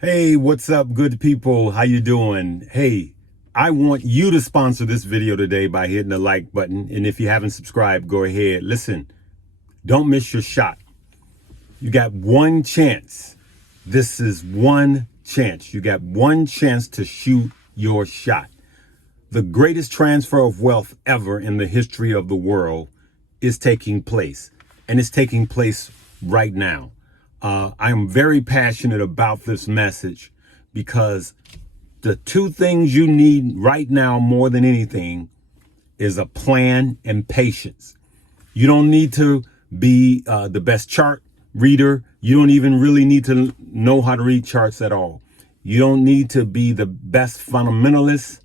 Hey, what's up, good people? How you doing? Hey, I want you to sponsor this video today by hitting the like button. And if you haven't subscribed, go ahead. Listen, don't miss your shot. You got one chance. This is one chance. You got one chance to shoot your shot. The greatest transfer of wealth ever in the history of the world is taking place, and it's taking place right now. I am very passionate about this message because the two things you need right now more than anything is a plan and patience. You don't need to be the best chart reader. You don't even really need to know how to read charts at all. You don't need to be the best fundamentalist.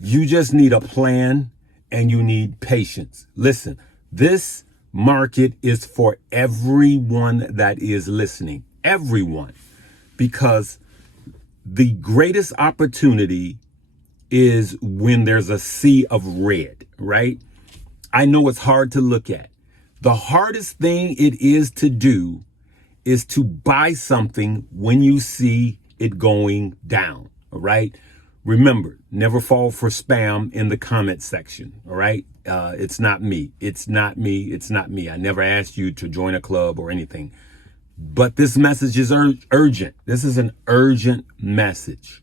You just need a plan and you need patience. Listen, this market is for everyone that is listening, everyone, because the greatest opportunity is when there's a sea of red, right? I know it's hard to look at. The hardest thing it is to do is to buy something when you see it going down, all right? Remember, never fall for spam in the comment section, all right? It's not me. It's not me. It's not me. I never asked you to join a club or anything. But this message is urgent. This is an urgent message.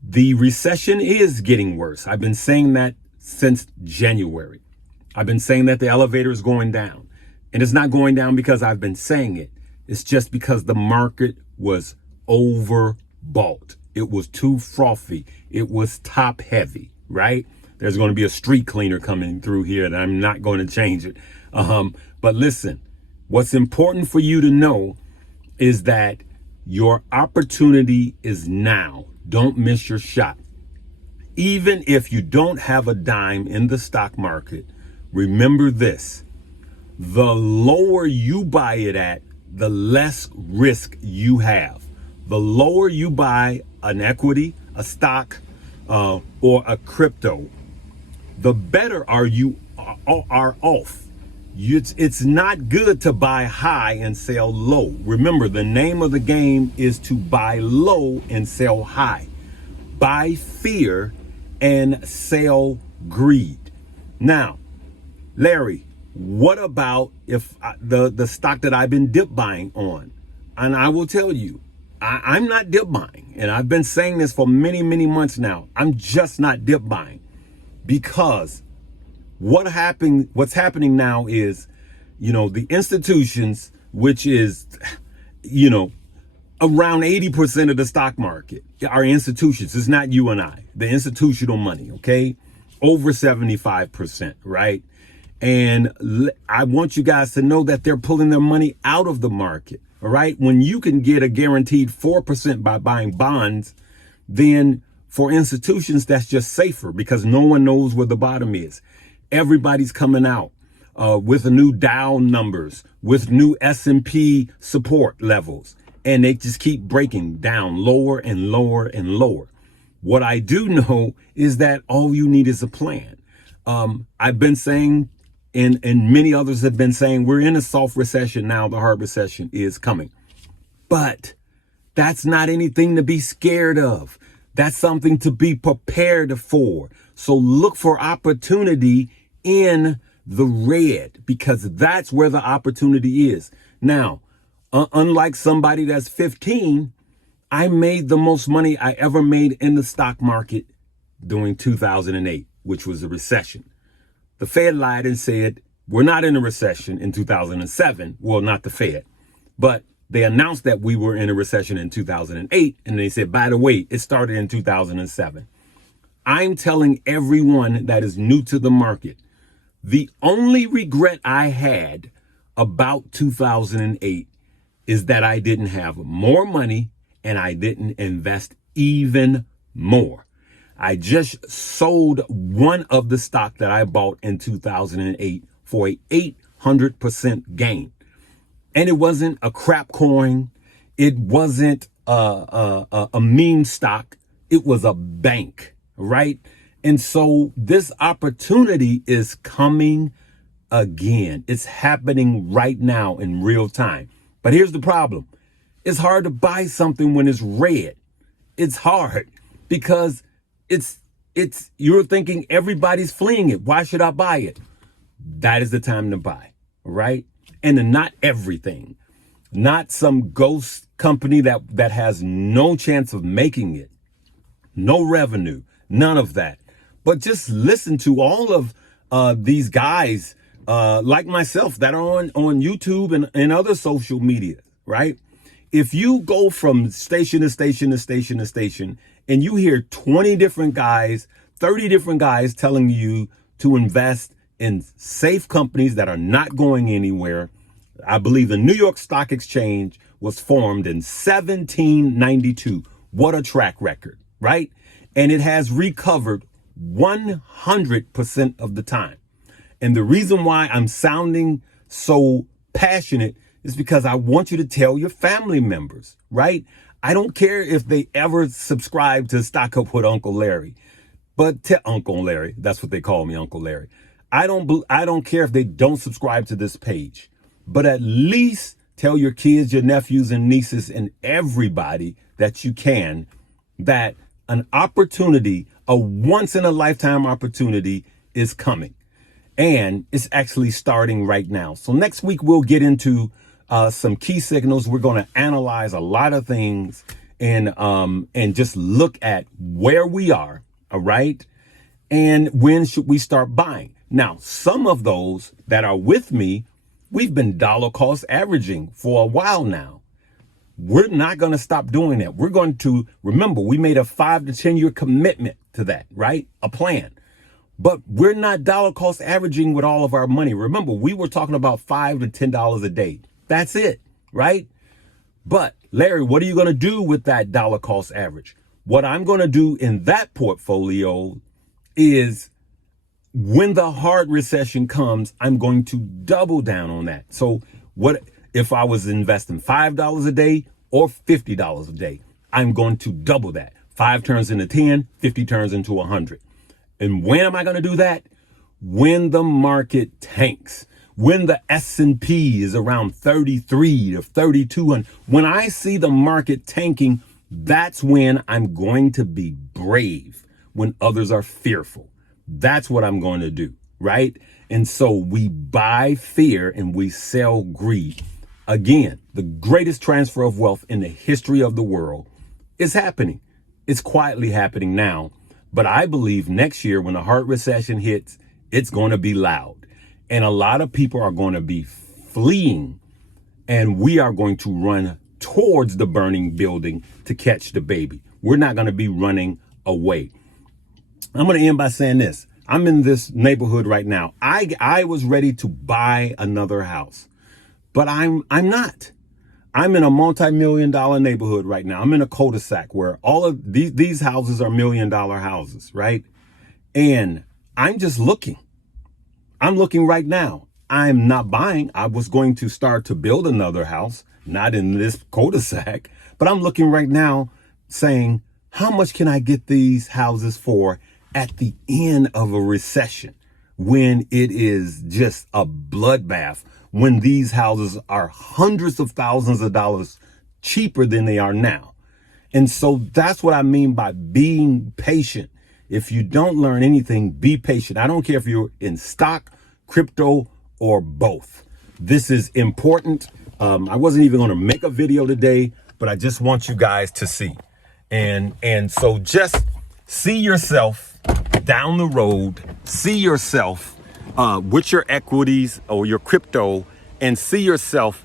The recession is getting worse. I've been saying that since January. I've been saying that the elevator is going down. And it's not going down because I've been saying it. It's just because the market was overbought. It was too frothy. It was top heavy, right? There's going to be a street cleaner coming through here and I'm not going to change it. But listen, what's important for you to know is that your opportunity is now. Don't miss your shot. Even if you don't have a dime in the stock market, remember this. The lower you buy it at, the less risk you have. The lower you buy an equity, a stock, or a crypto, the better you are off. It's not good to buy high and sell low. Remember, the name of the game is to buy low and sell high. Buy fear and sell greed. Now, Larry, what about if the stock that I've been dip buying on? And I will tell you, I'm not dip buying. And I've been saying this for many, many months now. I'm just not dip buying because what's happening now is, the institutions, which is, around 80% of the stock market are institutions. It's not you and I, the institutional money. Okay. Over 75%. Right. And I want you guys to know that they're pulling their money out of the market. All right. When you can get a guaranteed 4% by buying bonds, then for institutions, that's just safer because no one knows where the bottom is. Everybody's coming out with the new Dow numbers, with new S&P support levels, and they just keep breaking down lower and lower and lower. What I do know is that all you need is a plan. I've been saying, and many others have been saying, we're in a soft recession now. The hard recession is coming. But that's not anything to be scared of. That's something to be prepared for. So look for opportunity in the red because that's where the opportunity is. Now, unlike somebody that's 15, I made the most money I ever made in the stock market during 2008, which was a recession. The Fed lied and said, we're not in a recession in 2007. Well, not the Fed, but they announced that we were in a recession in 2008. And they said, by the way, it started in 2007. I'm telling everyone that is new to the market, the only regret I had about 2008 is that I didn't have more money and I didn't invest even more. I just sold one of the stock that I bought in 2008 for a 800% gain. And it wasn't a crap coin. It wasn't a meme stock. It was a bank, right? And so this opportunity is coming again. It's happening right now in real time. But here's the problem. It's hard to buy something when it's red. It's hard because you're thinking everybody's fleeing it. Why should I buy it? That is the time to buy, right? And not everything, not some ghost company that has no chance of making it, no revenue, none of that. But just listen to all of these guys like myself that are on YouTube and other social media, right? If you go from station to station to station to station and you hear 20 different guys, 30 different guys telling you to invest in safe companies that are not going anywhere. I believe the New York Stock Exchange was formed in 1792. What a track record, right? And it has recovered 100% of the time. And the reason why I'm sounding so passionate is because I want you to tell your family members, right? I don't care if they ever subscribe to Stock Up with Uncle Larry, but to Uncle Larry, that's what they call me, Uncle Larry. I don't care if they don't subscribe to this page, but at least tell your kids, your nephews and nieces and everybody that you can that an opportunity, a once in a lifetime opportunity is coming. And it's actually starting right now. So next week, we'll get into some key signals. We're going to analyze a lot of things and just look at where we are. All right. And when should we start buying? Now, some of those that are with me, we've been dollar cost averaging for a while now. We're not going to stop doing that. We're going to remember we made a 5 to 10 year commitment to that, right? A plan. But we're not dollar cost averaging with all of our money. Remember, we were talking about $5 to $10 a day. That's it, right? But Larry, what are you going to do with that dollar cost average? What I'm going to do in that portfolio is when the hard recession comes, I'm going to double down on that. So what if I was investing $5 a day or $50 a day? I'm going to double that. 5 turns into 10, 50 turns into 100. And when am I going to do that? When the market tanks, when the S&P is around 33 to 32. And when I see the market tanking, that's when I'm going to be brave when others are fearful. That's what I'm going to do, right? And so we buy fear and we sell greed. Again, the greatest transfer of wealth in the history of the world is happening. It's quietly happening now. But I believe next year when the hard recession hits, it's going to be loud. And a lot of people are going to be fleeing. And we are going to run towards the burning building to catch the baby. We're not going to be running away. I'm going to end by saying this. I'm in this neighborhood right now. I was ready to buy another house, but I'm not. I'm in a multi-million-dollar neighborhood right now. I'm in a cul-de-sac where all of these houses are million-dollar houses, right? And I'm just looking. I'm looking right now. I'm not buying. I was going to start to build another house, not in this cul-de-sac, but I'm looking right now saying, how much can I get these houses for at the end of a recession when it is just a bloodbath? When these houses are hundreds of thousands of dollars cheaper than they are now. And so that's what I mean by being patient. If you don't learn anything, be patient. I don't care if you're in stock, crypto, or both. This is important. I wasn't even going to make a video today, but I just want you guys to see. And so just see yourself down the road, see yourself with your equities or your crypto, and see yourself,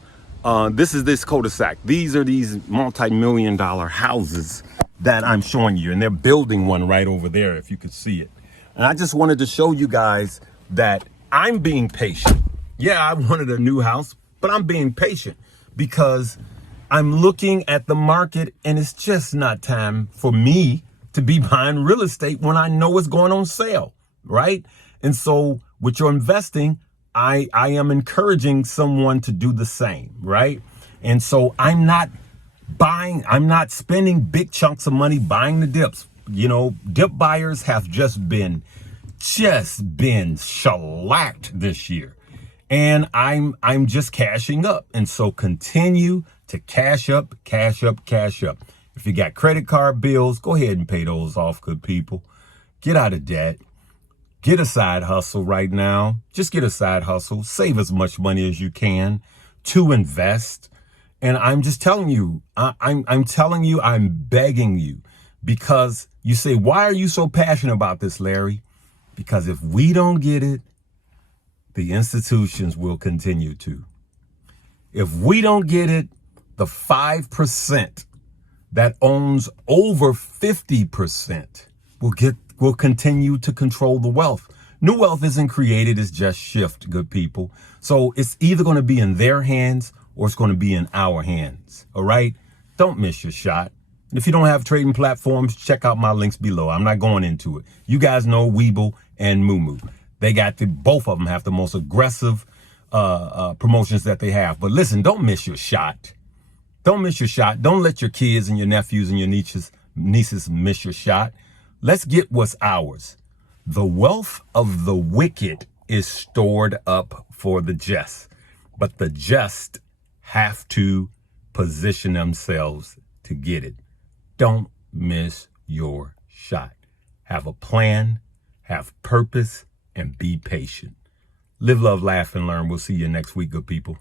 this is this cul-de-sac. These are these multi-million-dollar houses that I'm showing you, and they're building one right over there, if you could see it. And I just wanted to show you guys that I'm being patient. Yeah, I wanted a new house, but I'm being patient because I'm looking at the market, and it's just not time for me to be buying real estate when I know it's going on sale, right? And so with your investing, I am encouraging someone to do the same, right? And so I'm not spending big chunks of money buying the dips. You know, dip buyers have just been shellacked this year. And I'm just cashing up. And so continue to cash up, cash up, cash up. If you got credit card bills, go ahead and pay those off, good people. Get out of debt. Get a side hustle right now. Just get a side hustle. Save as much money as you can to invest. And I'm just telling you, I'm telling you, I'm begging you, because you say, why are you so passionate about this, Larry? Because if we don't get it, the institutions will continue to. If we don't get it, the 5% that owns over 50% will continue to control the wealth. New wealth isn't created, it's just shift, good people. So it's either going to be in their hands or it's going to be in our hands. All right? Don't miss your shot. And if you don't have trading platforms, check out my links below. I'm not going into it. You guys know Weeble and Moo. They got both of them have the most aggressive promotions that they have. But listen, don't miss your shot. Don't miss your shot. Don't let your kids and your nephews and your nieces miss your shot. Let's get what's ours. The wealth of the wicked is stored up for the just, but the just have to position themselves to get it. Don't miss your shot. Have a plan, have purpose, and be patient. Live, love, laugh, and learn. We'll see you next week, good people.